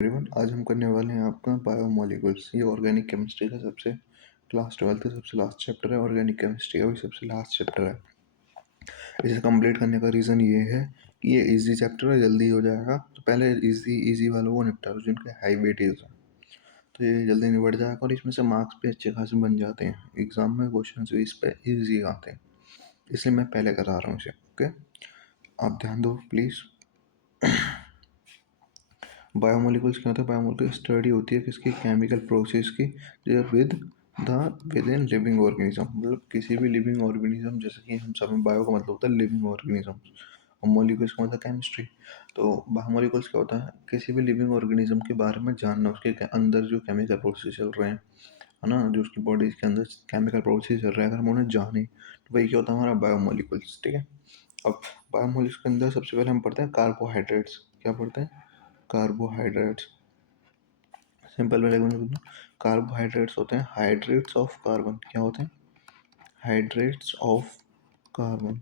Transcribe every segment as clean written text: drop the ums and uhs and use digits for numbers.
Everyone, आज हम करने वाले हैं आपका बायोमोलिक्यूल्स। ये ऑर्गेनिक केमिस्ट्री का सबसे क्लास 12 का सबसे लास्ट चैप्टर है। ऑर्गेनिक केमिस्ट्री का भी सबसे लास्ट चैप्टर है। इसे कंप्लीट करने का रीज़न ये है कि ये इजी चैप्टर है, जल्दी हो जाएगा। तो पहले इजी वालों को निपटा लो जिनके हाई वेटेज है, तो ये जल्दी निपट जाएगा और इसमें से मार्क्स भी अच्छे खासे बन जाते हैं। एग्जाम में क्वेश्चन भी इस पर ईजी आते हैं, इसलिए मैं पहले करा रहा हूँ इसे। ओके, आप ध्यान दो प्लीज़। बायोमोलिकुल्स क्या होता है? बायोमोलिकुल स्टडी होती है किसकी? केमिकल प्रोसेस की विद इन लिविंग ऑर्गेनिज्म। मतलब किसी भी लिविंग ऑर्गेनिज्म, जैसे कि हम सब में बायो का मतलब होता है लिविंग ऑर्गेनिज्म और मोलिकुल्स का मतलब केमिस्ट्री। तो बायोमोलिकुल्स क्या होता है? किसी भी लिविंग ऑर्गेनिज्म के बारे में जानना, उसके अंदर जो केमिकल प्रोसेस चल रहे हैं, है ना, जो उसकी बॉडी के अंदर केमिकल प्रोसेस चल रहा है, अगर हम उन्हें जाने तो वही क्या होता है? हमारा बायोमोलिकुल्स। ठीक है। अब बायोमोलिकुल्स के अंदर सबसे पहले हम पढ़ते हैं कार्बोहाइड्रेट्स। क्या पढ़ते हैं? कार्बोहाइड्रेट्स। सिंपल में लगभग कार्बोहाइड्रेट्स होते हैं हाइड्रेट्स ऑफ कार्बन। क्या होते हैं? Hydrates of carbon.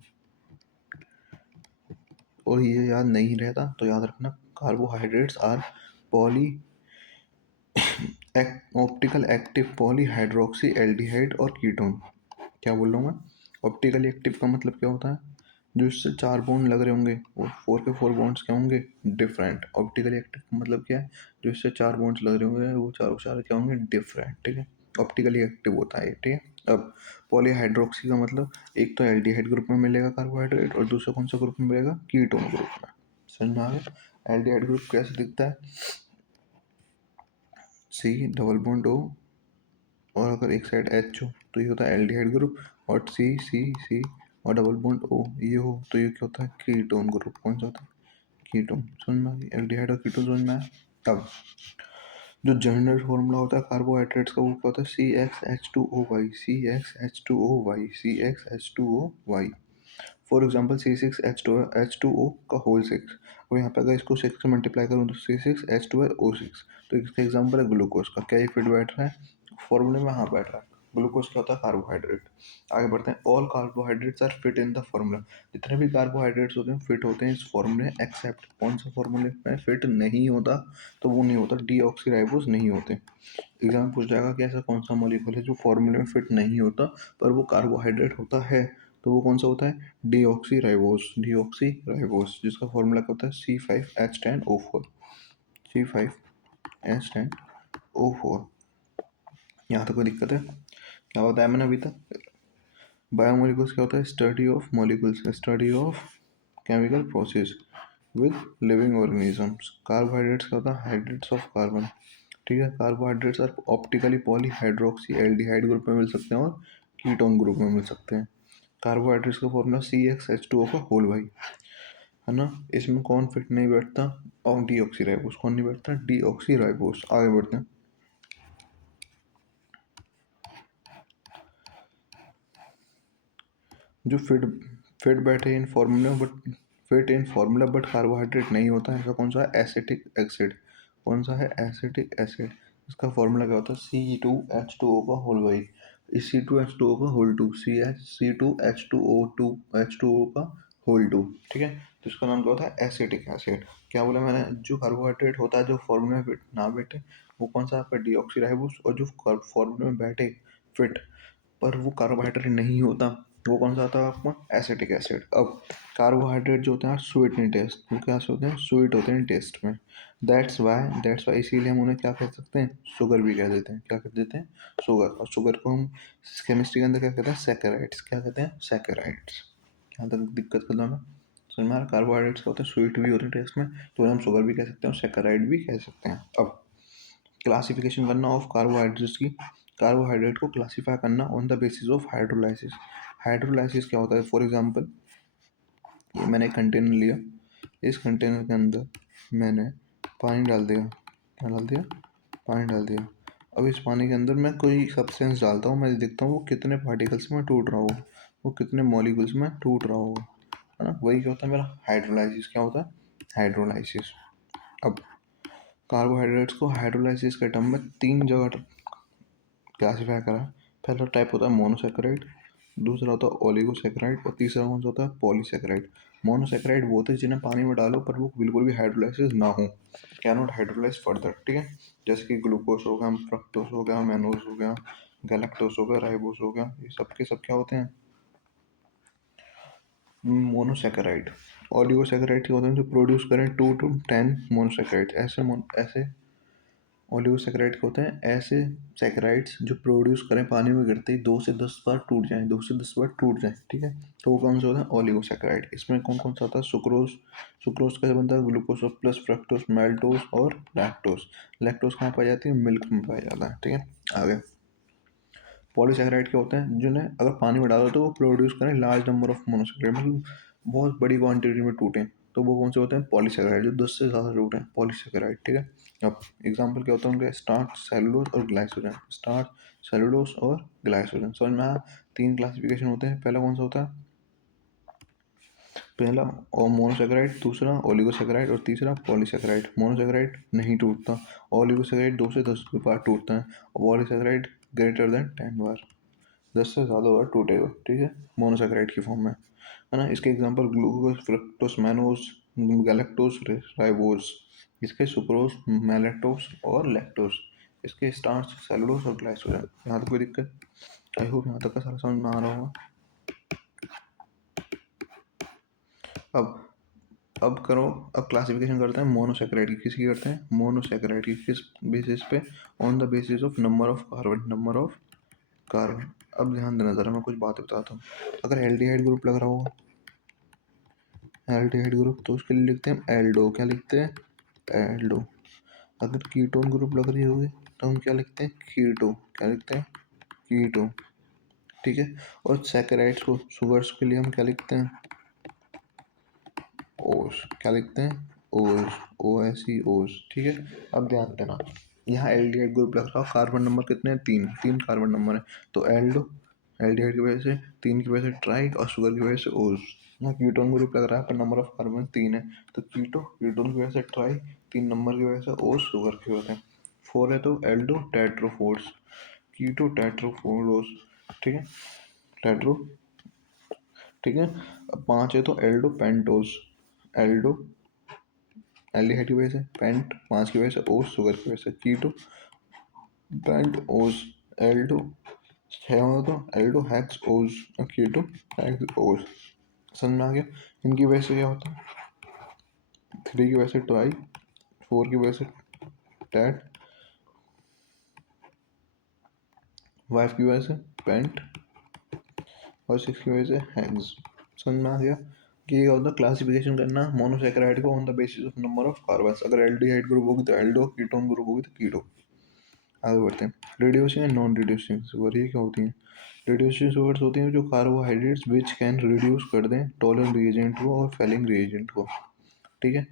और ये याद नहीं रहता तो याद रखना, carbohydrates are poly optical active polyhydroxy aldehyde और कीटोन। क्या बोल रहा हूँ मैं? ऑप्टिकली एक्टिव का मतलब क्या होता है? जो इससे 4 बॉन्ड लग रहे होंगे वो 4 के 4 बॉन्ड्स क्या होंगे? डिफरेंट। ऑप्टिकली एक्टिव का मतलब क्या है? जो इससे 4 बॉन्ड्स लग रहे होंगे वो चारों चार क्या होंगे? डिफरेंट। ठीक है, ऑप्टिकली एक्टिव होता है। ठीक है। अब पॉलीहाइड्रोक्सी का मतलब एक तो एल्डिहाइड ग्रुप में मिलेगा कार्बोहाइड्रेट, और दूसरा कौन सा ग्रुप में मिलेगा? कीटोन ग्रुप में। समझ में आ गया? एल्डिहाइड ग्रुप कैसे दिखता है? सी डबल बॉन्ड ओ, और अगर एक साइड एच हो तो ये होता है एल्डिहाइड ग्रुप, और सी सी सी और डबल बॉन्ड ओ ये हो तो ये क्या होता है? Ketone group. कौन सा होता है? कीटोन। समझ में आ गई? एल्डिहाइड और कीटोन समझ में आया। अब जो जनरल फॉर्मूला होता है कार्बोहाइड्रेट्स का वो क्या होता है? CxH2O, CxH2O, CxH2O। For example C6H2O का होल 6, और यहाँ पे अगर इसको 6 से मल्टीप्लाई करूँ तो C6H12O6। तो इसका एग्जाम्पल है ग्लूकोज का। क्या ये फिट बैठ रहा है फॉर्मूले में? हाँ बैठ रहा है। ग्लूकोज क्या होता है? कार्बोहाइड्रेट। आगे बढ़ते हैं। All carbohydrates are fit in the formula. जितने भी कार्बोहाइड्रेट्स होते हैं फिट होते हैं इस फॉर्मूले, एक्सेप्ट कौन सा फॉर्मूले में फिट नहीं होता? तो वो नहीं होता, डीऑक्सीराइबोस नहीं होते। एग्जाम पूछ जाएगा कि ऐसा कौन सा मॉलिक्यूल है जो फॉर्मूले में फिट नहीं होता पर वो कार्बोहाइड्रेट होता है? तो वो कौन सा होता है? डीऑक्सीराइबोस, जिसका फॉर्मूला क्या होता है? C5H10O4। C5H10O4। यहाँ तक कोई दिक्कत है? क्या बताया मैंने अभी तक? बायोमोलिकुल्स क्या होता है? Study of molecules, study of chemical process with living organisms. Carbohydrates क्या होता है? Hydrates of carbon. ठीक है। Carbohydrates are optically polyhydroxy aldehyde group में मिल सकते हैं और कीटोन ग्रुप में मिल सकते हैं। कार्बोहाइड्रेट्स का फॉर्मूला CxH2O का होल भाई, है ना। इसमें कौन फिट नहीं बैठता? और डीऑक्सीराइबोस। कौन नहीं बैठता? डीऑक्सीराइबोस। आगे बढ़ते हैं। जो फिट फिट बैठे in formula but fit in formula but carbohydrate नहीं होता है, ऐसा कौन सा है? Acetic acid. कौन सा है? Acetic acid. इसका फॉर्मूला क्या होता है? C2H2O का होल भाई। इस C2H2O का होल टू, C2H2O का होल टू। ठीक है। तो इसका नाम क्या होता है? Acetic acid. क्या बोला मैंने? जो कार्बोहाइड्रेट होता है जो फॉर्मूला में फिट ना बैठे वो कौन सा आपका? डीऑक्सीराइबोस। और जो फॉर्मूला में बैठे फिट पर वो कार्बोहाइड्रेट नहीं होता वो कौन सा आता है आपको? Acetic acid. अब कार्बोहाइड्रेट जो होते हैं स्वीट इन टेस्ट, वो क्या से होते हैं? स्वीट होते हैं टेस्ट में। दैट्स वाई इसीलिए हम उन्हें क्या कह सकते हैं? शुगर भी कह देते हैं। क्या कह देते हैं? शुगर। और शुगर को हम केमिस्ट्री के अंदर क्या कहते हैं? सैकेराइड्स। क्या कहते हैं? सैकेराइड्स। यहाँ तक दिक्कत कर दो ना? समझ में आ रहा? कार्बोहाइड्रेट्स का होता है स्वीट भी होते हैं टेस्ट में, तो उन्हें हम शुगर भी कह सकते हैं और सैकेराइड भी कह सकते हैं। अब क्लासिफिकेशन करना ऑफ कार्बोहाइड्रेट्स की। कार्बोहाइड्रेट को क्लासीफाई करना on the basis of hydrolysis. Hydrolysis क्या होता है? फॉर एग्जांपल ये मैंने एक कंटेनर लिया, इस कंटेनर के अंदर मैंने पानी डाल दिया। क्या डाल दिया? पानी डाल दिया। अब इस पानी के अंदर मैं कोई सब्सटेंस डालता हूँ, मैं देखता हूँ वो कितने पार्टिकल्स में टूट रहा होगा, वो कितने मॉलिक्यूल्स में टूट रहा होगा, है ना। वही क्या होता है? मेरा हाइड्रोलाइसिस। क्या होता है? हाइड्रोलाइसिस। अब कार्बोहाइड्रेट्स को हाइड्रोलाइसिस के टर्म में 3 जगह क्लासीफाई करा। पहला टाइप होता है मोनोसेकेराइड, दूसरा होता है ओलिगोसैकेराइड और तीसरा कौन सा होता है पॉलीसैकेराइड। मोनोसैकेराइड वो होते हैं जिन्हें पानी में डालो पर वो बिल्कुल भी हाइड्रोलाइसिस ना हो, कैन नॉट हाइड्रोलाइज फर्दर, ठीक है। जैसे कि ग्लूकोज हो गया, फ्रक्टोज हो गया, मैनोज हो गया, गैलेक्टोज हो गया, राइबोज हो गया, ये सब के सब क्या होते हैं मोनोसैकेराइड। ओलिगोसैकेराइड के होते हैं जो प्रोड्यूस करें 2 to 10 मोनोसैकेराइड। ऐसे ओलिगोसैकेराइड के होते हैं ऐसे सैकेराइड्स जो प्रोड्यूस करें पानी में गिरते ही 2 से 10 बार टूट जाएं, 2 से 10 बार टूट जाएं, ठीक है। तो वो कौन सा होता है ओलिगोसैकेराइड। इसमें कौन कौन सा होता है सुक्रोज। सुक्रोज कैसे बनता है ग्लूकोज प्लस फ्रक्टोज माल्टोज और लैक्टोज। लैक्टोज कहाँ पाई जाती है मिल्क में पाया जाता है, ठीक है। आगे पॉलीसैकेराइड के होते हैं जिन्हें अगर पानी में डालो तो वो प्रोड्यूस करें लार्ज नंबर ऑफ मोनोसैकेराइड, मतलब बहुत बड़ी क्वांटिटी में टूटें, तो वो कौन से होते हैं पॉलीसैकेराइड जो 10 से ज़्यादा टूटें पॉलीसैकेराइड, ठीक है। अब एग्जांपल क्या होता है उनके स्टार्च सेलुलोज और ग्लाइकोजन। स्टार्च सेलुलोज और ग्लाइकोजन समझ में आया। 3 क्लासिफिकेशन होते हैं। पहला कौन सा होता है पहला और मोनोसैकेराइड, दूसरा ओलिगोसैकेराइड और तीसरा पॉलीसैकेराइड। मोनोसैकेराइड नहीं टूटता, ओलिगोसैकेराइड 2 से 10 बार टूटता है और पॉलीसैकेराइड ग्रेटर देन 10 बार, 10 से ज़्यादा बार टूटेगा, ठीक है, मोनोसैकेराइड की फॉर्म में, है ना। इसके example glucose fructose mannose galactose ribose, इसके सुक्रोज मैलेक्टोज और लैक्टोज, इसके स्टार्च सेलुलोज और ग्लाइकोजन। यहाँ तक कोई दिक्कत? आई होप यहाँ तक का सारा समझ में आ रहा होगा। अब अब करो, अब क्लासिफिकेशन करते हैं मोनोसैकेराइड की। किसकी करते हैं मोनोसैकेराइड की, किस बेसिस पे on the basis of number of carbon, number of carbon. अब ध्यान देना जरा, मैं कुछ बात बताता हूँ। अगर एल्डिहाइड ग्रुप लग रहा होगा एल्डिहाइड ग्रुप तो उसके लिए लिखते हैं एल्डो। क्या लिखते हैं एल्डो। अगर कीटोन ग्रुप लग रही होगी तो हम क्या लिखते हैं कीटो। क्या लिखते हैं कीटो, ठीक है। और सैकेराइड्स को शुगर्स के लिए हम क्या लिखते हैं ओस। क्या लिखते हैं ओस, OSE ओस, ठीक है। अब ध्यान देना यहाँ एल्डिहाइड ग्रुप लग रहा है, कार्बन नंबर कितने हैं तीन, तीन कार्बन नंबर है, तो एल्डो एल्डिहाइड की वजह से, तीन की वजह से ट्राई और शुगर की वजह से ओस। यहाँ कीटोन ग्रुप लग रहा है पर नंबर ऑफ कार्बन तीन है, तो कीटो कीटोन की वजह से ट्राई, तीन नंबर की वजह से ओस, शुगर की वजह से फोर है तो एल्डो टेट्रोफोर्स, कीटो टेट्रोफोर्स, ठीक है टेट्रो, ठीक है। अब पाँच है तो एल्डो पेंटोस, एल्डो एल्डिहाइड की वजह से, पेंट पाँच की वजह से, ओस शुगर की वजह से, कीटो पेंट ओस, एल्डो छः होगा तो एल्डो हैक्स ओस और कीटो हैक्स ओस। समझ में आ गया। इनकी वजह से क्या होता है थ्री की वजह से ट्राई, फोर की वजह से टैट, फाइव की वजह से पेंट और सिक्स की वजह से हैग्स। समझ में आ गया कि ये होता है क्लासिफिकेशन करना मोनोसैकेराइड को on the basis of number of carbons. अगर एल्डिहाइड ग्रुप होगी तो एल्डो, कीटोन ग्रुप होगी तो कीटो। आगे बढ़ते हैं। Reducing and non reducing sugar, ये क्या होती हैं रिड्यूसिंग शुगर्स होती हैं जो कार्बोहाइड्रेट्स विच कैन रिड्यूस कर दें टॉलरेंट रिएजेंट को और फेलिंग रिएजेंट को, ठीक है।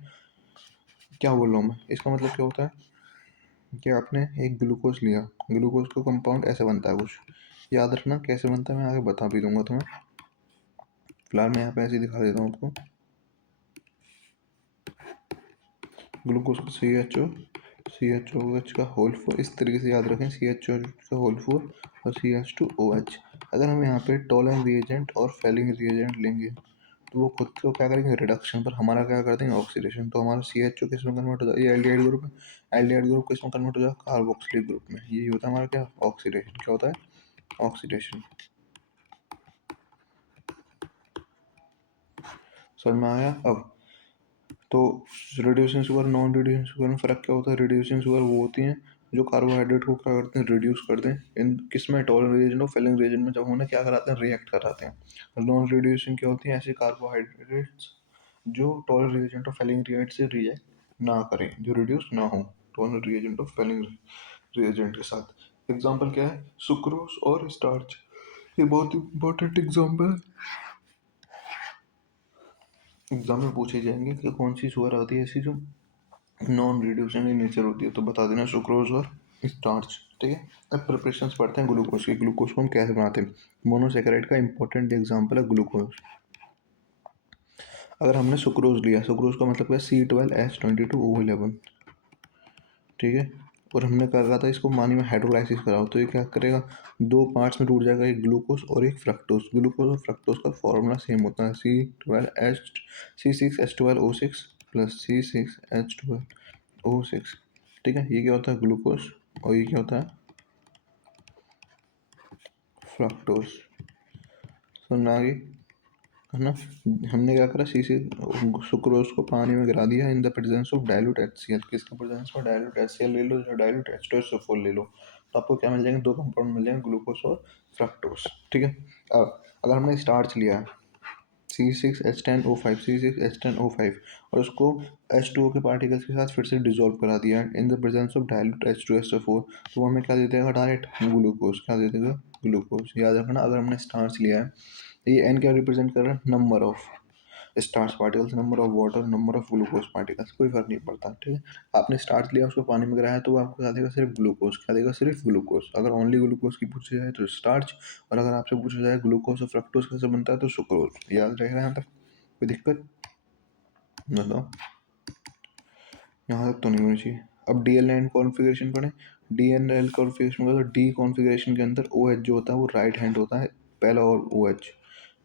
क्या बोल रहा हूँ मैं, इसका मतलब क्या होता है कि आपने एक ग्लूकोज लिया, ग्लूकोज का कंपाउंड ऐसे बनता है कुछ, याद रखना कैसे बनता है मैं आगे बता भी दूंगा तुम्हें, फिलहाल मैं यहाँ पे ऐसे ही दिखा देता हूँ आपको। ग्लूकोज का CHOOH का होल फोर, इस तरीके से याद रखें CHOH का होल फोर और CH2OH। अगर हम यहाँ पे टॉलरेंट रिएजेंट और फेलिंग रिएजेंट लेंगे तो वो खुद को क्या करेंगे रिडक्शन, पर हमारा क्या कर देंगे ऑक्सीडेशन, तो हमारा CHO किस में कन्वर्ट हो जाएगा, ये एल्डिहाइड ग्रुप है, एल्डिहाइड ग्रुप किस में कन्वर्ट हो जाएगा कार्बोक्सिलिक ग्रुप में। यही होता है हमारा क्या ऑक्सीडेशन, क्या होता है ऑक्सीडेशन। समझ में आया। अब तो reducing sugar non reducing sugar में फ़र्क क्या होता है। रिड्यूसिंग शुगर वो होती हैं जो कार्बोहाइड्रेट को क्या करते हैं रिड्यूस करते हैं, इन किस में टॉलरेंट रिएजेंट और फेलिंग रिएजेंट में, जब उन्हें क्या कराते हैं रिएक्ट कराते हैं। नॉन रिड्यूसिंग क्या होती हैं ऐसे कार्बोहाइड्रेट्स जो टॉलरेंट रिएजेंट और फेलिंग रिएजेंट से रिएक्ट ना करें, जो रिड्यूस ना हो टॉलरेंट रिएजेंट और फेलिंग रिएजेंट के साथ। एग्जाम्पल क्या है सुक्रोज और स्टार्च, ये बहुत इंपॉर्टेंट एग्जाम्पल है, एग्जाम में पूछे जाएंगे कि कौन सी शुगर आती है ऐसी जो नॉन रिड्यूसिंग इन नेचर होती है, तो बता देना सुक्रोज और स्टार्च, ठीक है। अब प्रिपरेशंस पढ़ते हैं ग्लूकोज की। ग्लूकोज को हम कैसे बनाते हैं, मोनोसैकेराइड का इंपॉर्टेंट एग्जांपल है ग्लूकोज। अगर हमने सुक्रोज लिया, सुक्रोज का मतलब है C12H22O11, ठीक है। और हमने क्या कहा था इसको पानी में हाइड्रोलाइसिस कराओ, तो ये क्या करेगा, दो पार्ट्स में टूट जाएगा, एक ग्लूकोज और एक फ्रक्टोज। ग्लूकोज और फ्रक्टोज का फॉर्मूला सेम होता है, C12H6 प्लस C6H12O6। ठीक है, ये क्या होता है ग्लूकोज और ये क्या होता है फ्रक्टोज। समझ में आ गई है ना। हमने क्या करा, सी सुक्रोज को पानी में गिरा दिया in the presence of dilute HCl। किसका प्रेजेंस में, डाइल्यूट HCl ले लो, जो डाइल्यूट H2SO4 ले लो, तो आपको क्या मिल जाएंगे, दो कंपाउंड मिल जाएंगे, ग्लूकोज और फ्रक्टोज। ठीक है, अब अगर हमने स्टार्च लिया C6H10O5 और उसको H2O के पार्टिकल्स के साथ फिर से डिजोल्व करा दिया in the presence of dilute H2SO4, तो वो हमें क्या दे देगा, डायरेक्ट ग्लूकोज। क्या दे देगा, ग्लूकोज। याद रखना, अगर हमने स्टार्च लिया है, ये एन क्या रिप्रेजेंट कर रहा है, number of starch particles, number of water, number of glucose particles, कोई फर्क नहीं पड़ता। ठीक है, आपने स्टार्च लिया, उसको पानी में गिराया, तो वो आपको क्या देगा, सिर्फ ग्लूकोज। क्या देगा, सिर्फ ग्लूकोज। अगर ओनली ग्लूकोज की पूछी जाए तो स्टार्च, और अगर आपसे पूछा जाए ग्लूकोज और फ्रक्टोज कैसे बनता है तो सुक्रोज। याद रहेगा यहाँ तक, कोई दिक्कत बताओ, यहाँ तक तो नहीं होनी चाहिए। अब DNL कॉन्फ़िगरेशन पढ़ें। DNL कॉन्फ़िगरेशन का, तो डी कॉन्फ़िगरेशन के अंदर OH जो होता है वो राइट हैंड होता है, पहला, और OH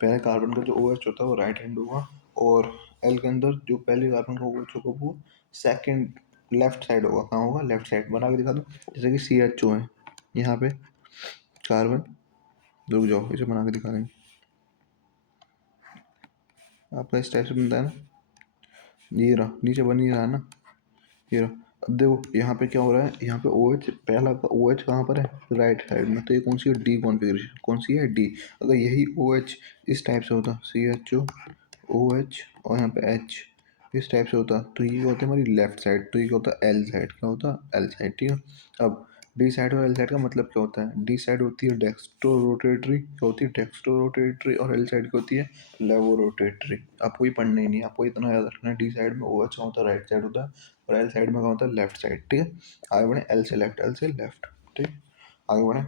पहले कार्बन का जो OH होता है वो राइट हैंड होगा, और एल के अंदर जो पहले कार्बन का OH होगा वो सेकंड लेफ्ट साइड होगा। कहाँ होगा, लेफ्ट साइड। बना के दिखा दो, जैसे कि CHO है यहाँ पे कार्बन, रुक जाओ इसे बना के दिखा देंगे, आपका इस टाइप से बनता है ना, ये रहा, नीचे बन ही रहा है ना, ये रहा। अब देखो यहाँ पे क्या हो रहा है, यहाँ पे OH, पहला का OH कहाँ पर है, राइट साइड में, तो ये कौन सी है, डी कॉन्फ़िगरेशन। कौन सी है, डी। अगर यही OH इस टाइप से होता, CHO OH और यहाँ पे H इस टाइप से होता, तो ये होता है हमारी लेफ्ट साइड, तो ये होता है L साइड। क्या होता है, L साइड। ठीक है, अब डी साइड और एल साइड का मतलब क्या होता है, डी साइड होती है डेक्स्ट्रो रोटेटरी, क्या होती है, डेक्स्ट्रो रोटेटरी, और एल साइड की होती है लेवो रोटेटरी। आपको ये पढ़ना ही नहीं, आपको इतना याद रखना है, डी साइड में OH का होता है राइट साइड होता है, और एल साइड में क्या होता है, लेफ्ट साइड। ठीक है, आगे बढ़े, एल से लेफ्ट, एल से लेफ्ट। ठीक, आगे बढ़े।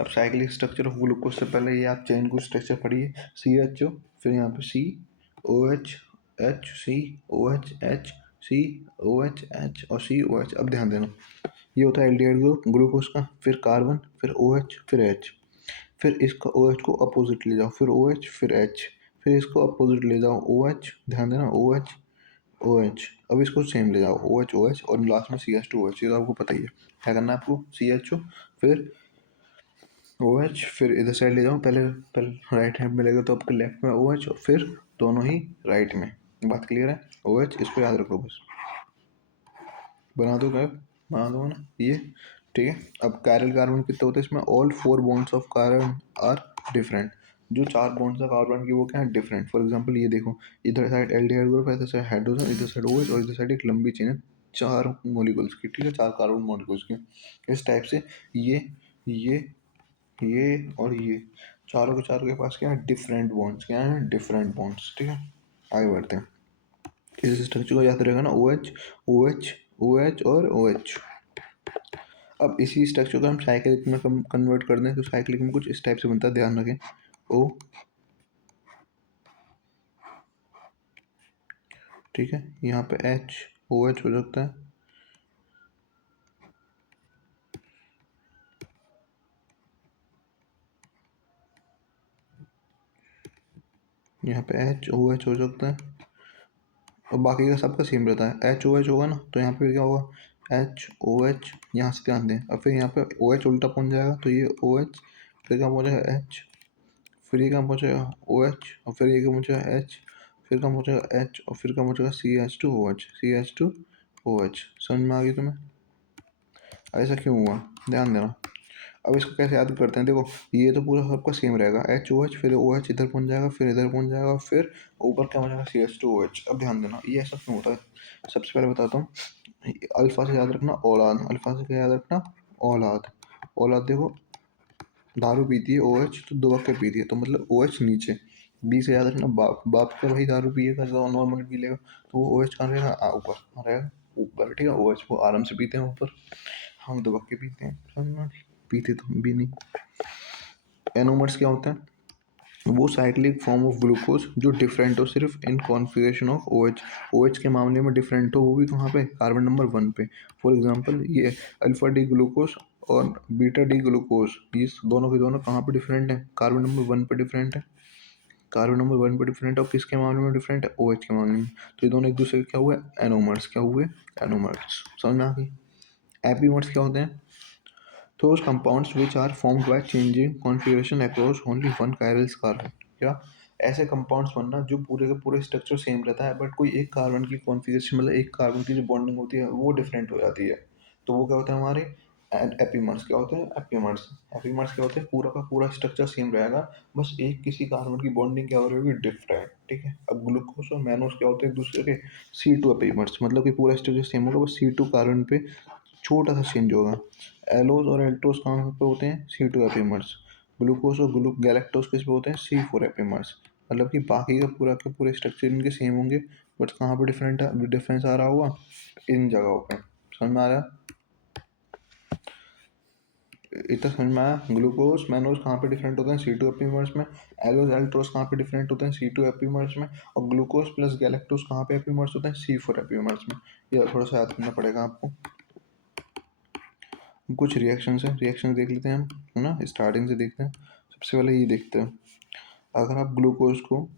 अब साइक्लिक स्ट्रक्चर ऑफ ग्लूकोज से पहले ये आप चेन को स्ट्रक्चर पढ़िए, CHO, फिर यहाँ पे COH, और COH। अब ध्यान देना, ये होता है एल्डिहाइड ग्रुप ग्लूकोज का, फिर कार्बन, फिर OH, फिर H, फिर इसका OH को अपोजिट ले जाओ, फिर OH, फिर H, फिर इसको अपोजिट ले जाओ, OH, ध्यान देना, OH, OH, अब इसको सेम ले जाओ, OH, OH, और लास्ट में CH2OH। ये तो आपको पता ही है, क्या करना है आपको, CHO, फिर OH, फिर इधर साइड ले जाओ, पहले पहले राइट हैंड में लेगा तो आपके लेफ्ट में OH, और फिर दोनों ही राइट में। बात क्लियर है, OH इसको याद रखो बस, बना दो क्या, बना दो ना ये। ठीक है, अब कायरल कार्बन कितने होते हैं इसमें, all four bonds of carbon are different. जो चार बॉन्ड्स है कार्बन की वो क्या है, डिफरेंट। फॉर एग्जांपल ये देखो, इधर साइड एल्डिहाइड ग्रुप है, इधर साइड हाइड्रोजन, इधर साइड OH, और इधर साइड एक लंबी चेन है चार मॉलिक्यूल्स की। ठीक है, चार कार्बन मॉलिक्यूल्स की, इस टाइप से ये ये ये और ये चारों के चारों के पास क्या है, डिफरेंट बॉन्ड्स। क्या है, डिफरेंट बॉन्ड्स। ठीक है, आगे बढ़ते हैं। इस स्ट्रक्चर को याद रहेगा ना, OH, OH, OH और OH। अब इसी स्ट्रक्चर को हम साइक्लिक में कन्वर्ट कर दें, तो साइक्लिक में कुछ इस टाइप से बनता है, ध्यान रखें। O, ठीक है, यहाँ पे H, OH हो सकता है, यहाँ पे H, OH हो सकता है, और बाकी का सबका सेम रहता है। HOH होगा ना, तो यहाँ पे क्या होगा, HOH, यहाँ से ध्यान दें। अब फिर यहाँ पे OH उल्टा पहुँच जाएगा, तो ये OH, फिर कहाँ पहुँचेगा H, फिर ये कहाँ पहुँचेगा OH, और फिर ये कहाँ पहुँचेगा H, फिर कहाँ पहुँचेगा H, और फिर कहाँ पहुँचेगा CH2OH। समझ में आ गई तुम्हें, ऐसा क्यों हुआ, ध्यान देना। अब इसको कैसे याद करते हैं, देखो ये तो पूरा सबका सेम रहेगा, HOH, फिर OH इधर पहुँच जाएगा, फिर इधर पहुँच जाएगा, फिर ऊपर क्या हो जाएगा, CH2OH। अब ध्यान देना ये ऐसा क्यों होता है, सबसे पहले बताता हूँ। अल्फा से याद रखना औलाद, अल्फा से क्या याद रखना, औलाद। औलाद देखो, दारू पीती है OH, तो दो वक्त पीती है, तो मतलब OH नीचे। बी से याद रखना बाप, बाप का भाई दारू पिएगा तो नॉर्मल पी लेगा, तो वो OH कहाँ रहेगा, ऊपर कहाँ रहेगा, ऊपर। ठीक है, OH वो आराम से पीते हैं ऊपर, हम दो वक्त पीते हैं, समझ में? पीते तो हम भी नहीं। एनोमर्स क्या होते हैं, वो साइक्लिक फॉर्म ऑफ ग्लूकोज जो डिफरेंट हो सिर्फ in configuration of OH। OH के मामले में डिफरेंट हो, वो भी कहाँ पे, कार्बन नंबर 1 पे। फॉर एग्जांपल ये अल्फा डी ग्लूकोज और बीटा डी ग्लूकोज, ये दोनों के दोनों कहाँ पे डिफरेंट है, कार्बन नंबर 1 पे डिफरेंट है। कार्बन नंबर 1 पे डिफरेंट और किसके मामले में डिफरेंट है, OH के मामले में। तो ये दोनों एक दूसरे के क्या हुए, एनोमर्स। क्या हुए, एनोमर्स। समझ में आ गई। एपीमर्स क्या होते हैं, those compounds which are formed by changing configuration across only one chiral carbon। क्या, ऐसे कंपाउंड्स बनना जो पूरे का पूरे स्ट्रक्चर सेम रहता है, बट कोई एक कार्बन की कॉन्फ़िगरेशन, मतलब एक कार्बन की जो बॉन्डिंग होती है वो डिफरेंट हो जाती है, तो वो क्या होता है हमारे एपीमर्स। क्या होते हैं, एपीमर्स। एपीमर्स क्या होते हैं, पूरा का पूरा स्ट्रक्चर सेम रहेगा, बस एक किसी कार्बन की बॉन्डिंग क्या हो रही होगी, डिफरेंट। ठीक है। अब ग्लूकोज और मैनोस क्या होते हैं एक दूसरे के, C2 एपीमर्स, मतलब कि पूरा स्ट्रक्चर सेम होगा, बस C2 कार्बन पे छोटा सा चेंज होगा। एलोज और एल्टोज कहाँ पे होते हैं, C2 एपीमर्स। ग्लूकोज और गैलेक्टोज किस पे होते हैं, C4 एपीमर्स। मतलब कि बाकी का पूरा के पूरे स्ट्रक्चर इनके सेम होंगे, बट कहाँ पे डिफरेंस आ रहा होगा, इन जगहों पे। समझ में आ रहा है, इतना समझ में आया। ग्लूकोज मैनोज कहाँ पे डिफरेंट होते हैं, C2 एपीमर्स में। एलोज एल्ट्रोज कहाँ पे डिफरेंट होते हैं, C2 एपीमर्स में। और ग्लूकोज प्लस गैलेक्टोज कहाँ पे एपीमर्स होते हैं, C4 एपीमर्स में। ये थोड़ा सा याद करना पड़ेगा आपको। कुछ रिएक्शन है, रिएक्शन देख लेते हैं हम, है ना, स्टार्टिंग से देखते हैं। सबसे पहले ये देखते हैं, अगर आप ग्लूकोज को,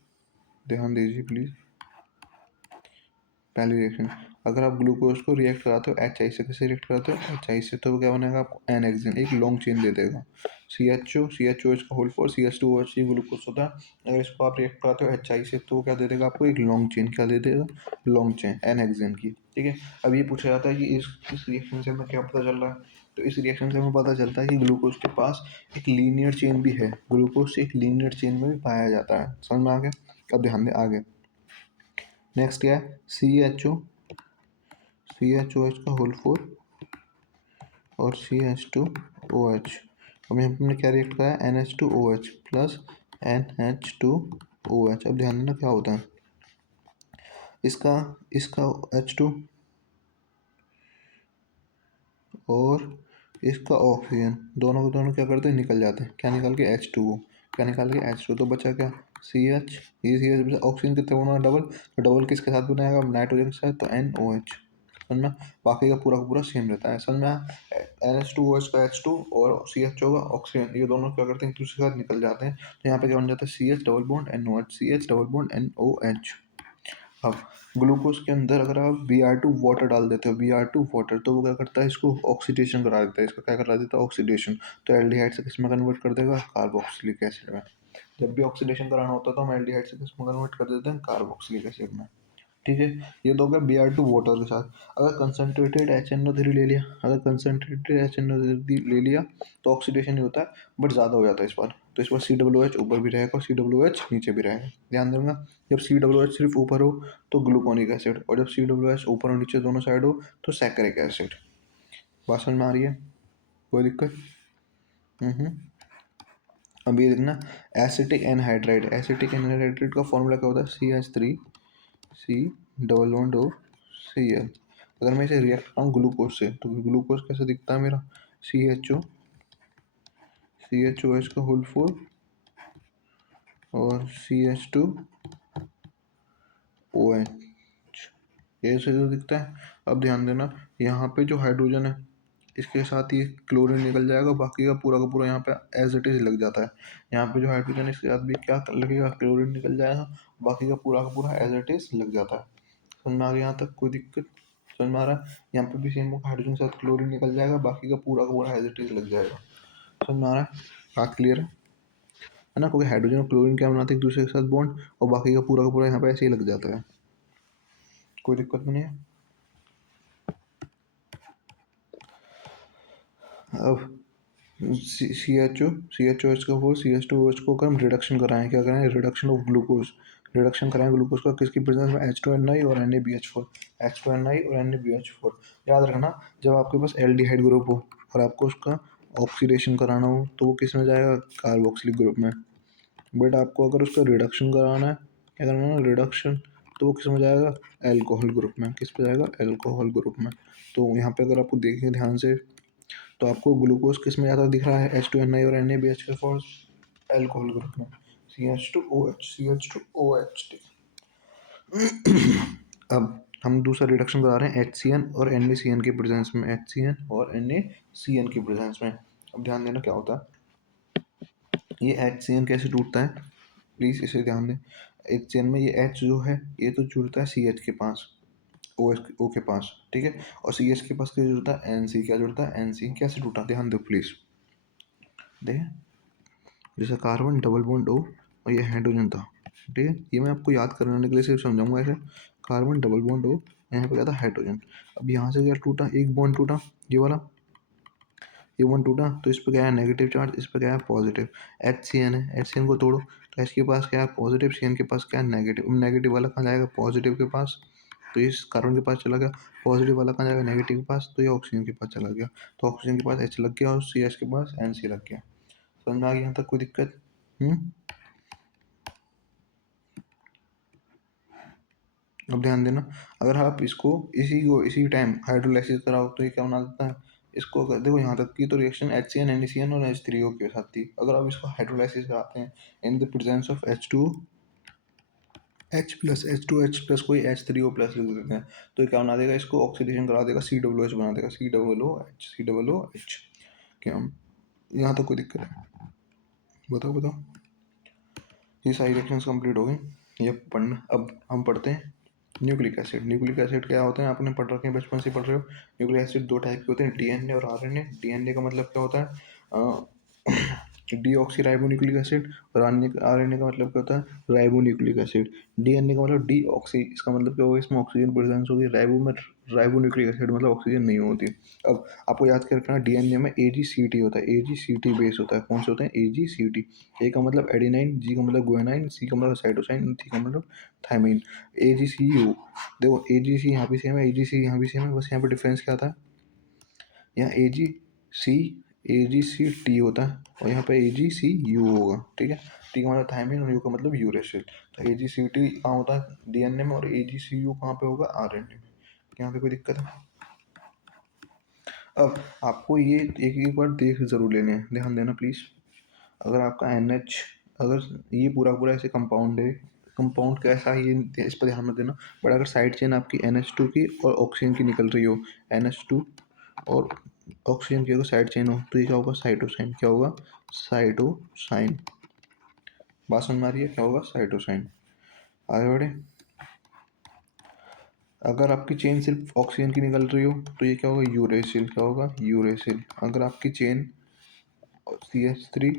ध्यान दीजिए प्लीज़, पहली रिएक्शन, अगर आप ग्लूकोज को रिएक्ट कराते हो HI से, कैसे रिएक्ट कराते हो, HI से, तो वो क्या बनेगा आपको, एन हेक्सेन, एक लॉन्ग चेन दे देगा। CHO का होल फॉर CH2OH, ये ग्लूकोज होता है। अगर इसको आप रिएक्ट कराते हो HI से, तो वो क्या दे देगा आपको, एक लॉन्ग चेन, क्या दे देगा, लॉन्ग चेन एन हेक्सेन की। ठीक है। अब ये पूछा जाता है कि इस रिएक्शन से हमें क्या पता चल रहा है, तो इस रिएक्शन से हमें पता चलता है कि ग्लूकोज के पास एक लीनियर चेन भी है, ग्लूकोज से एक लीनियर चेन में भी पाया जाता है। समझ में आ गया। अब ध्यान दें आगे, नेक्स्ट क्या है, CHOH का होल फोर और CH2OH। अब यहाँ पे हमने क्या रिएक्ट करा है, NH2OH प्लस NH2OH। अब ध्यान देना क्या होता है, इसका इसका H2 और इसका ऑक्सीजन, दोनों को दोनों क्या करते हैं, निकल जाते हैं। क्या निकल के, H2O। क्या निकाल के, H2, तो बचा क्या, CH। ये CH ऑक्सीजन कितने बना, डबल, तो डबल किसके साथ बनाएगा, नाइट्रोजन के साथ, तो NOH। समझना, बाकी का पूरा सेम रहता है। समझना, NH2OH का H2 और CHO का ऑक्सीजन, ये दोनों क्या करते हैं, एक दूसरे के साथ निकल जाते हैं, तो यहाँ पे क्या बन जाता है, CH double bond NOH, CH double bond NOH। अब ग्लूकोज के अंदर अगर आप Br2 वाटर डाल देते हो, Br2 वाटर, तो वो क्या करता है, इसको ऑक्सीडेशन करा देता है, इसका क्या करा देता है, ऑक्सीडेशन। तो एल्डिहाइड से किस में कन्वर्ट कर देगा, कार्बोक्सिलिक एसिड में। जब भी ऑक्सीडेशन कराना होता है तो हम एल्डिहाइड से किस में कन्वर्ट कर देते हैं, कार्बोक्सिलिक एसिड में। ठीक है। ये तो हो गया Br2 वाटर के साथ। अगर कंसनट्रेटेड HNO3 ले लिया, अगर कंसनट्रेटेड HNO3 ले लिया, तो ऑक्सीडेशन नहीं होता है, बट ज़्यादा हो जाता है इस बार। तो इस बार COOH ऊपर भी रहेगा और COOH नीचे भी रहेगा। ध्यान दूंगा, जब COOH सिर्फ ऊपर हो तो ग्लूकोनिक एसिड, और जब COOH ऊपर और नीचे दोनों साइड हो तो सैकरिक एसिड। बात समझ में आ रही है, कोई दिक्कत। हम्म। अब ये देखना, एसिटिक एनहाइड्राइड, एसिटिक एनहाइड्राइड का फॉर्मूला क्या होता है, CH3C double bond O Cl। अगर मैं इसे रिएक्ट कराऊँ ग्लूकोज से, तो ग्लूकोज कैसे दिखता है मेरा, CHOH का होल फोर और CH2OH, ऐसे तो दिखता है। अब ध्यान देना, यहाँ पे जो हाइड्रोजन है इसके साथ ही क्लोरीन निकल जाएगा, बाकी का पूरा यहाँ पे एज इट इज लग जाता है। यहाँ पे जो हाइड्रोजन है इसके साथ भी क्या लगेगा, क्लोरीन निकल जाएगा, बाकी का पूरा एज इट इज लग जाता है। समझ में आ गया यहाँ तक, कोई दिक्कत। समझ में आ रहा है, यहाँ पे भी सेम हाइड्रोजन के साथ क्लोरीन निकल जाएगा, बाकी का पूरा एज इट इज लग जाएगा। समझ में आ रहा है, बात क्लियर है ना, क्योंकि हाइड्रोजन और क्लोरीन क्या बनाते हैं, एक दूसरे के साथ बॉन्ड, और बाकी का पूरा यहाँ पे ऐसे ही लग जाता है। कोई दिक्कत नहीं है। अब CHO का फोर CH2OH को अगर हम रिडक्शन कराएं, क्या कराएं, रिडक्शन ऑफ ग्लूकोज, रिडक्शन कराएं ग्लूकोज का किसकी प्रेजेंस में, H2NI और NaBH4, H2NI और NaBH4। याद रखना, जब आपके पास एल्डिहाइड ग्रुप हो और आपको उसका ऑक्सीडेशन कराना हो, तो वो किस में जाएगा, कार्बोक्सिलिक ग्रुप में। बट आपको अगर उसका रिडक्शन कराना है, क्या करना है, रिडक्शन, तो वो किस में जाएगा, एल्कोहल ग्रुप में। किस पे जाएगा, एल्कोहल ग्रुप में। तो यहाँ पे अगर आपको देखें ध्यान से, तो आपको ग्लूकोज किस में ज़्यादा दिख रहा है, H2NI और NaBH4 एल्कोहल ग्रुप में। CH2OH अब हम दूसरा रिडक्शन करा रहे हैं HCN और NaCN के प्रेजेंस में, HCN और NaCN के प्रेजेंस में। अब ध्यान देना क्या होता है, ये HCN कैसे टूटता है, प्लीज़ इसे ध्यान दें। HCN में ये H जो है ये तो जुड़ता है CH के पास, O के पास, ठीक है, और CH के पास क्या जुड़ता है, NC, क्या जुड़ता है, NC। कैसे टूटा, ध्यान दो प्लीज़। देखें, जैसे कार्बन डबल बॉन्ड O और ये हाइड्रोजन था, ठीक है, ये मैं आपको याद करवाने के लिए सिर्फ समझाऊंगा ऐसे। कार्बन डबल बॉन्ड O, यहाँ पे क्या था, हाइड्रोजन। अब यहाँ से क्या टूटा, एक बॉन्ड टूटा, ये वाला, ये बॉन्ड टूटा, तो इस पर क्या है, नेगेटिव चार्ज, इस पर क्या है, पॉजिटिव। HCN है, HCN को तोड़ो तो H के पास क्या है, पॉजिटिव, CN के पास क्या है, नेगेटिव। नेगेटिव वाला कहाँ जाएगा, पॉजिटिव के पास, तो इस कार्बन के पास चला गया। पॉजिटिव वाला कहाँ जाएगा, नेगेटिव के पास, तो ये ऑक्सीजन के पास चला गया। तो ऑक्सीजन के पास H लग गया और CH के पास NC लग गया। समझ में आ गया यहाँ तक, कोई दिक्कत? अब ध्यान देना, अगर आप इसको इसी टाइम हाइड्रोलाइसिस कराओ तो ये क्या बना देता है, इसको देखो यहाँ तक की तो रिएक्शन HCN NaCN और H3O के साथ थी। अगर आप इसको हाइड्रोलाइसिस कराते हैं in the presence of H2H+, कोई H3O+ लिख देते हैं, तो ये क्या बना देगा, इसको ऑक्सीडेशन करा देगा, COOH बना देगा, COOH। क्या यहाँ तक कोई दिक्कत है, बताओ बताओ। ये सारी रिएक्शंस कंप्लीट हो गई, ये पढ़ना। अब हम पढ़ते हैं न्यूक्लिक एसिड। न्यूक्लिक एसिड क्या होते हैं, आपने पढ़ रखे हैं, बचपन से पढ़ रहे हो। न्यूक्लिक एसिड दो टाइप के होते हैं, DNA और RNA। DNA का मतलब क्या होता है, डीऑक्सी राइबो न्यूक्लिक एसिड, और RNA का मतलब क्या होता है, राइबो न्यूक्लिक एसिड। DNA का मतलब डीऑक्सी, इसका मतलब क्या होगा, इसमें ऑक्सीजन प्रेजेंस होगी। राइबो में, राइबो न्यूक्लिक एसिड मतलब ऑक्सीजन नहीं होती। अब आपको याद कर रखना, DNA में AGCT होता है, AGCT बेस होता है। कौन से होते हैं, AGCT। ए का मतलब एडिनाइन, जी का मतलब गुआनाइन, सी का मतलब साइटोसाइन, थी का मतलब थायमीन। AgCU, देखो AgC यहाँ भी सेम है, AgC यहाँ भी सेम है, बस यहाँ पे डिफरेंस क्या था, यहाँ AgC होता है और यहाँ पे AgCU होगा, ठीक है। टी का मतलब थायमीन और यू का मतलब यूरेसिल। तो AgCT कहाँ होता है, DNA में, और AgCU कहाँ पे होगा, RNA में। यहाँ पे कोई दिक्कत है? अब आपको ये एक बार देख जरूर लेने हैं, ध्यान देना प्लीज़। अगर आपका NH, अगर ये पूरा पूरा ऐसे कंपाउंड है, कंपाउंड कैसा है ये इस पर ध्यान मत देना, बट अगर साइड चेन आपकी NH2 की और ऑक्सीजन की निकल रही हो, NH2 और ऑक्सीजन की अगर साइड चेन हो, तो ये क्या होगा, साइटोसाइन। क्या होगा, साइटोसाइन। बात समझ में आ रही है, क्या होगा, साइटोसाइन। आगे बढ़े। अगर आपकी चेन सिर्फ ऑक्सीजन की निकल रही हो तो ये क्या होगा, यूरेसिल। क्या होगा, यूरेसिल। अगर आपकी चेन CH3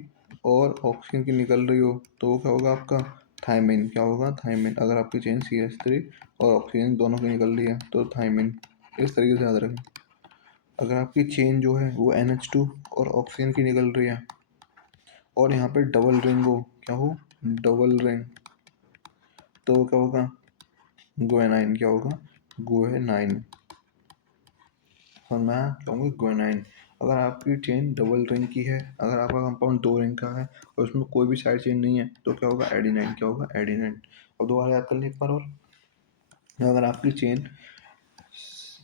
और ऑक्सीजन की निकल रही हो तो वो क्या होगा, आपका थायमिन। क्या होगा, थायमिन। अगर आपकी चेन CH3 और ऑक्सीजन दोनों की निकल रही है तो थायमिन। इस तरीके से याद रखें। अगर आपकी चेन जो है वो NH2 और ऑक्सीजन की निकल रही है और यहाँ पे डबल रिंग हो, क्या हो, डबल रिंग, तो क्या होगा, गुआनाइन। क्या होगा, गुआनाइन। और मैं कहूँगा गुआनाइन। अगर आपकी चेन डबल रिंग की है, अगर आपका कंपाउंड दो रिंग का है और उसमें कोई भी साइड चेन नहीं है तो क्या होगा, एडिनाइन। क्या होगा, एडिनाइन। अब दोबारा याद कर लें एक बार और। अगर आपकी चेन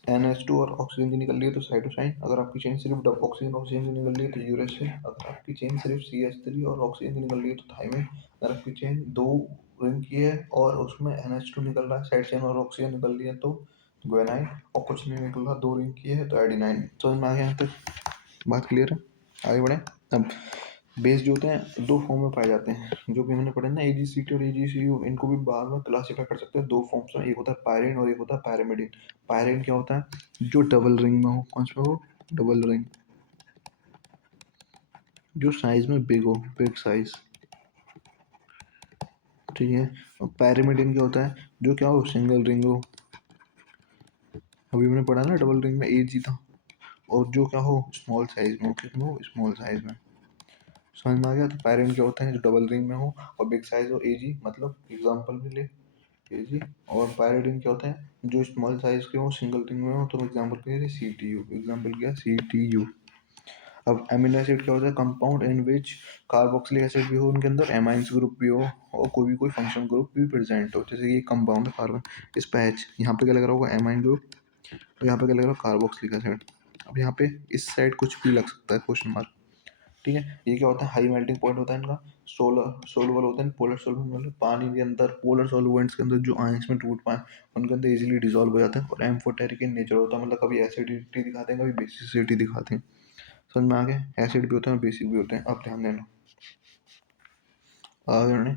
NH2 और ऑक्सीजन की निकल रही है तो साइटोसाइन। अगर आपकी चेन सिर्फ ऑक्सीजन ऑक्सीजन की निकल रही है तो यूरेसिल। अगर आपकी चेन सिर्फ CH3 और ऑक्सीजन की निकल रही है तो थायमिन। अगर आपकी चेन दो रिंग की है और उसमें NH2 निकल रहा है साइड चेन और ऑक्सीजन निकल रही है तो गुआनाइन, और कुछ नहीं निकल रहा, दो रिंग की है तो एडिनाइन। समझ में आ गया यहाँ तक, बात क्लियर है? आगे बढ़े। अब बेस जो होते हैं दो फॉर्म में पाए जाते हैं, जो भी हमने पढ़े ना, AgCT और AgCU। इनको भी बार बार क्लासीफाई कर सकते हैं दो फॉर्म्स में, एक होता है पायरिन और एक होता है पैरामिडिन। पायरिन क्या होता है, जो डबल रिंग में हो। कौन सा हो, डबल रिंग, जो साइज में बिग हो, बिग साइज, ठीक है। और पैरामिडिन क्या होता है, जो क्या हो, सिंगल रिंग हो। अभी मैंने पढ़ा ना, डबल रिंग में Ag था, और जो क्या हो, स्मॉल साइज में हो। किसमें हो, स्मॉल साइज में। समझ में आ गया। तो पैरेंट क्या होता है, जो डबल रिंग में हो और बिग साइज हो, AG, मतलब एग्जांपल भी ले, AG। और पैरेडिन क्या होता है, जो स्मॉल साइज के हो, सिंगल रिंग में हो, तो एग्जांपल के लिए CTU। एग्जांपल क्या, CTU। अब अमीनो एसिड क्या होता है, compound in which carboxylic acid भी हो, उनके अंदर एमाइंस ग्रुप भी हो और कोई फंक्शन ग्रुप भी प्रेजेंट हो। जैसे ये कंपाउंड है कार्बन, इस पे H, यहाँ पे क्या लग रहा होगा, एमाइन ग्रुप, तो यहाँ पे क्या लग रहा होगा, कार्बोक्सिलिक एसिड। अब यहाँ पे इस साइड कुछ भी लग सकता है, क्वेश्चन मार्क। ठीक है। ये क्या होता है, हाई मेल्टिंग पॉइंट होता है इनका। सोलर सोलुबल होते हैं, पोलर सोलुबल मतलब पानी के अंदर, पोलर सॉल्वेंट्स के अंदर जो आयंस में टूट पाए उनके अंदर इजीली डिसॉल्व हो जाते हैं। और एम्फोटेरिक इन नेचर होता है, मतलब कभी एसिडिटी दिखाते हैं, कभी बेसिसिटी दिखाते हैं। समझ में आ गया, एसिड भी होते हैं और बेसिक भी होते हैं। अब ध्यान देना आगे,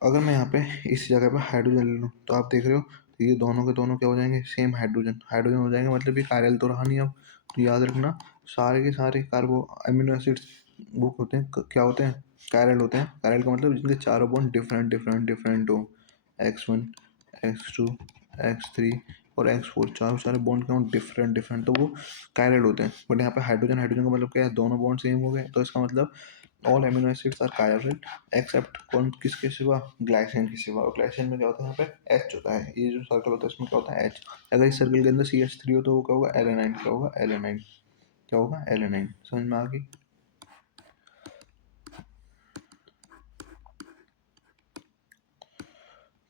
अगर मैं यहाँ पे इस जगह पे हाइड्रोजन ले लूँ तो आप देख रहे हो, तो ये दोनों के दोनों क्या हो जाएंगे, सेम हाइड्रोजन हाइड्रोजन हो जाएंगे, मतलब ये कायरल तो रहा नहीं अब। तो याद रखना, सारे के सारे कार्बो अमीनो एसिड्स वो होते हैं, क्या होते हैं, कायरल होते हैं। कायरल का मतलब जिनके चारों बॉन्ड डिफरेंट डिफरेंट डिफरेंट हो, X1 X2 X3 और X4, चारों सारे बॉन्ड का डिफरेंट डिफरेंट, तो वो कायरल होते हैं। बट यहाँ पे हाइड्रोजन हाइड्रोजन का मतलब क्या है, दोनों बॉन्ड सेम हो गए, तो इसका मतलब all amino acids are chiral except कौन, किसके सिवा, ग्लाइसिन के सिवा। और ग्लाइसिन में क्या होता है, यहाँ पे एच होता है, ये जो सर्कल होता है इसमें क्या होता है, एच। अगर इस सर्कल के अंदर CH3 हो तो वो क्या होगा, एलेनाइन। क्या होगा, एलेनाइन। क्या होगा, एलेनाइन। समझ में आ गई।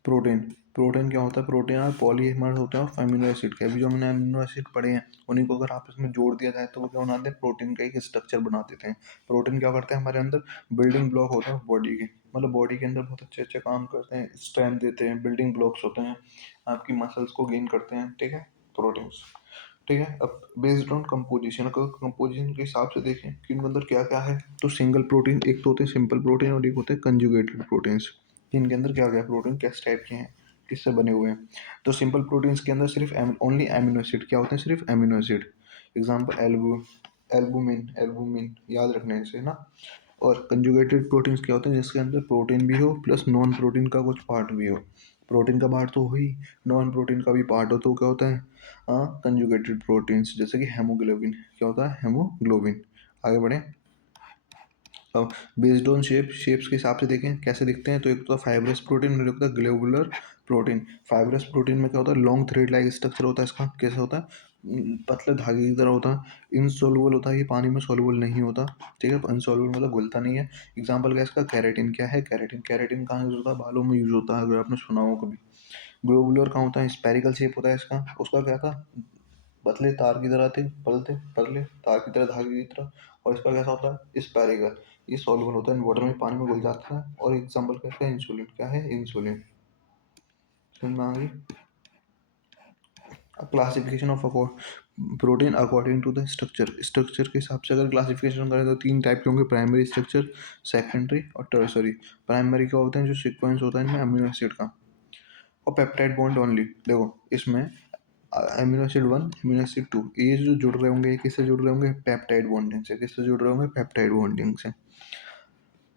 प्रोटीन, प्रोटीन क्या होता है, प्रोटीन और पॉलीमर होते हैं और अमीनो एसिड के। अभी जो हमने अमीनो एसिड पढ़े हैं उन्हीं को अगर आपस में जोड़ दिया जाए तो वो क्या बनाते हैं, प्रोटीन का एक स्ट्रक्चर बना देते हैं। प्रोटीन क्या करते हैं, हमारे अंदर बिल्डिंग ब्लॉक होते हैं बॉडी के, मतलब बॉडी के अंदर बहुत अच्छे अच्छे काम करते हैं, स्ट्रेंथ देते हैं, बिल्डिंग ब्लॉक्स होते हैं, आपकी मसल्स को गेन करते हैं। ठीक है, प्रोटीन्स। ठीक है। अब बेस्ड ऑन कंपोजिशन, अगर कंपोजिशन के हिसाब से देखें कि इनके अंदर क्या क्या है, तो सिंगल प्रोटीन एक तो होते हैं, सिंपल प्रोटीन, और एक होते हैं कंजुगेटेड प्रोटीन्स। इनके अंदर क्या क्या प्रोटीन किस टाइप के हैं, किससे बने हुए हैं। तो सिंपल प्रोटीन्स के अंदर सिर्फ ओनली एमिनो एसिड, क्या होते हैं, सिर्फ amino acid. Example albumin, albumin याद रखने से ना। और कंजुगेटेड प्रोटीन्स क्या होते हैं, जिसके अंदर प्रोटीन भी हो प्लस नॉन प्रोटीन का कुछ पार्ट भी हो। प्रोटीन का पार्ट तो हो ही, नॉन प्रोटीन का भी पार्ट हो, तो क्या होता है, कंजुगेटेड प्रोटीन्स। जैसे कि हेमोग्लोबिन, क्या होता है, हेमोग्लोबिन। आगे बढ़े। अब बेस्ड ऑन शेप्स के हिसाब से देखें कैसे दिखते हैं, तो एक तो फाइब्रस प्रोटीन और एक होता है ग्लोबुलर प्रोटीन। फाइब्रस प्रोटीन में क्या होता है, लॉन्ग थ्रेड लाइक स्ट्रक्चर होता है इसका। कैसे होता है, पतले धागे की तरह होता है, इनसोलुबल होता है, ये पानी में सोलुबल नहीं होता। ठीक है, अनसोलुबल मतलब घुलता नहीं है। एग्जाम्पल क्या है इसका, कैरेटिन। क्या है कैरेटिन, कैरेटिन कहाँ यूज होता है, बालों में यूज होता है, अगर आपने सुना हो कभी। ग्लोबुलर कहाँ होता है, स्पेरिकल शेप होता है इसका। उसका क्या था, पतले तार की तरह थे, पतले पतले तार की तरह, धागे की तरह। और इसका कैसा होता है, स्पेरिकल। ये सॉल्युबल होता है वाटर में, पानी में घुल जाता है। और एग्जाम्पल क्या है, इंसुलिन। क्या है, इंसुलिन। समझ में आ गई। Classification of protein according to the structure, structure के हिसाब से अगर क्लासिफिकेशन करें तो तीन टाइप के होंगे, प्राइमरी स्ट्रक्चर, सेकेंडरी और टर्सरी। प्राइमरी क्या होते हैं, जो सीक्वेंस होता है इनमें अमीनो एसिड का। और पेप्टाइड बॉन्ड ओनली। देखो इसमें अमीनो एसिड 1, अमीनो एसिड 2, ये जो जुड़ रहे होंगे, ये किससे जुड़ रहे होंगे, पेप्टाइड बॉन्डिंग से। किससे जुड़ रहे होंगे, पेप्टाइड बॉन्डिंग से।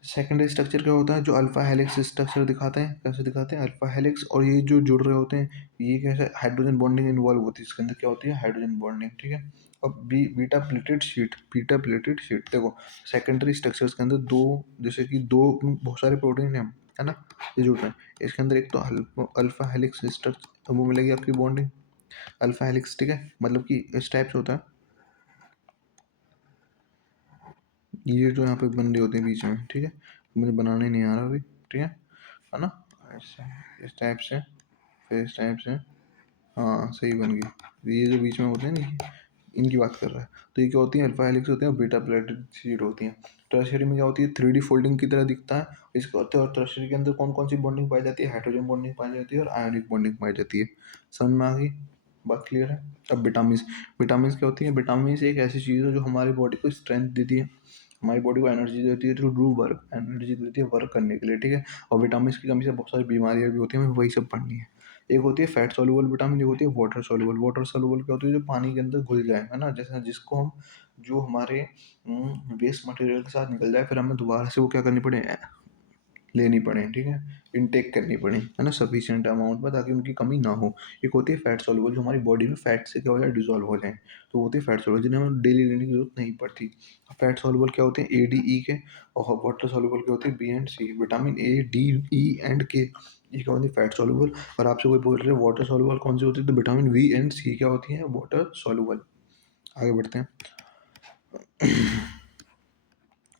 सेकेंडरी स्ट्रक्चर क्या होता है, जो अल्फा हेलिक्स स्ट्रक्चर दिखाते हैं। कैसे दिखाते हैं, अल्फा हेलिक्स। और ये जो जुड़ रहे होते हैं, ये कैसे, हाइड्रोजन बॉन्डिंग इन्वॉल्व होती है इसके अंदर। क्या होती है, हाइड्रोजन बॉन्डिंग। ठीक है। अब beta pleated sheet, beta pleated sheet. देखो सेकेंडरी स्ट्रक्चर्स के अंदर दो, जैसे कि दो बहुत सारे प्रोटीन है ना, ये जुड़ रहे हैं। इसके अंदर एक तो अल्फा हेलिक्स स्ट्रक्चर, वो मिलेगी आपकी बॉन्डिंग, अल्फा हेलिक्स। ठीक है, मतलब कि इस टाइप से होता है, ये जो यहाँ पे बन रही होती है बीच में। ठीक है, मुझे बनाने नहीं आ रहा अभी। ठीक है ना, ऐसे इस टाइप से, फिर इस टाइप से। हाँ सही बन गई। ये जो बीच में होते हैं ना, इनकी बात कर रहा है। तो ये क्या होती है, अल्फा हेलिक्स होते हैं, बीटा प्लेटेड शीट होती हैं। टर्शियरी में क्या होती है, 3D फोल्डिंग की तरह दिखता है। इसके होते हैं, और टर्शियरी के अंदर कौन कौन सी बॉन्डिंग पाई जाती है, हाइड्रोजन बॉन्डिंग पाई जाती है और आयोनिक बॉन्डिंग पाई जाती है। समझ में आ गई, बात क्लियर है। अब विटामिन, विटामिन क्या होती है, विटामिन एक ऐसी चीज़ है जो हमारी बॉडी को स्ट्रेंथ देती है, हमारी बॉडी को एनर्जी देती है टू डू वर्क, एनर्जी देती है वर्क करने के लिए। ठीक है। और विटामिन की कमी से बहुत सारी बीमारियां भी होती हैं, हमें वही सब पढ़नी है। एक होती है फैट सॉल्युबल विटामिन, एक होती है वाटर सॉल्युबल। वाटर सॉल्युबल क्या होती है, जो पानी के अंदर घुल जाए, है ना, जैसे जिसको हम, जो हमारे वेस्ट मटेरियल के साथ निकल जाए, फिर हमें दोबारा से वो क्या करनी पड़े, लेनी पड़े। ठीक है, इनटेक करनी पड़े, है ना, सफिशिएंट अमाउंट में, ताकि उनकी कमी ना हो। एक होती है फैट सॉल्युबल, जो हमारी बॉडी में फैट से क्या हो जाए, डिजोल्व हो जाए, तो होती है फैट सॉल्युबल, जिन्हें हमें डेली लेने की जरूरत नहीं पड़ती। फैट सॉल्युबल क्या होते हैं, ए डी ई के। और वाटर सॉल्युबल क्या होते हैं, B and C. Vitamin A D E and K, ये क्या होती है, फैट सॉल्युबल। और आपसे कोई बोल रहे हैं वाटर सॉल्युबल कौन सी होती है, तो विटामिन वी एंड सी क्या होती है, वाटर सॉल्युबल। आगे बढ़ते हैं,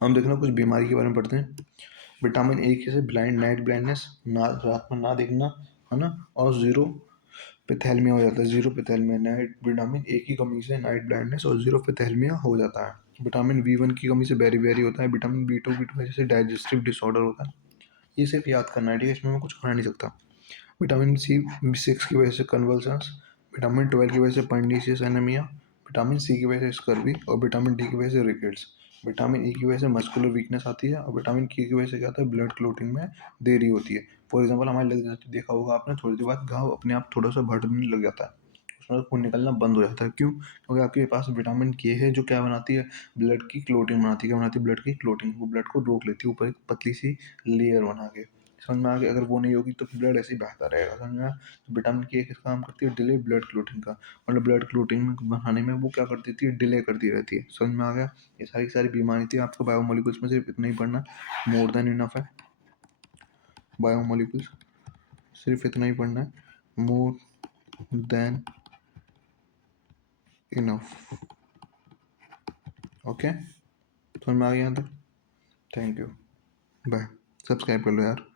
हम देखना कुछ बीमारी के बारे में पढ़ते हैं। विटामिन ए की से ब्लाइंड, नाइट ब्लाइंडनेस, ना रात में ना देखना, है ना। और जीरो पिथेलमिया हो जाता है, जीरो पिथेलमिया। नाइट विटामिन ए की कमी से नाइट ब्लाइंडनेस और जीरो पिथेलमिया हो जाता है। विटामिन B1 की कमी से बेरी होता है, विटामिन B2 की वजह से डाइजेस्टिव डिसऑर्डर होता है। ये सिर्फ याद करना है, ठीक है, इसमें मैं कुछ कहना नहीं सकता। विटामिन C6 की वजह से कन्वल्सन्स, विटामिन 12 की वजह से पर्नीशियस एनीमिया, विटामिन C की वजह से स्कर्वी और विटामिन D की वजह से रिकेट्स। विटामिन E की वजह से मस्कुलर वीकनेस आती है और विटामिन K की वजह से क्या होता है, ब्लड क्लोटिंग में देरी होती है। फॉर एग्जाम्पल हमारे लग जाती, देखा होगा आपने, थोड़ी देर बाद घाव अपने आप थोड़ा सा बढ़ने लग जाता है, उसमें खून निकलना बंद हो जाता है। क्यों? क्योंकि आपके पास विटामिन K है जो क्या बनाती है, ब्लड की क्लोटिंग बनाती है। क्या बनाती है? ब्लड की क्लोटिंग। वो ब्लड को रोक लेती है ऊपर एक पतली सी लेयर बना के। समझ में आ गया? अगर वो नहीं होगी तो ब्लड ऐसे ही बहता रहेगा। समझ में आया? तो विटामिन के किस काम करती है? डिले ब्लड क्लोटिंग का। मतलब ब्लड क्लोटिंग में बढ़ाने में वो क्या कर देती है? डिले करती रहती है। समझ में आ गया? ये सारी की सारी बीमारी थी। आपको बायोमोलिकुल्स में सिर्फ इतना ही पढ़ना, मोर देन इनफ है। बायोमोलिकुल्स सिर्फ इतना ही पढ़ना है, मोर देन इनफ। ओके, समझ में आ गया यहाँ तक? Thank you, bye. सब्सक्राइब कर लो यार।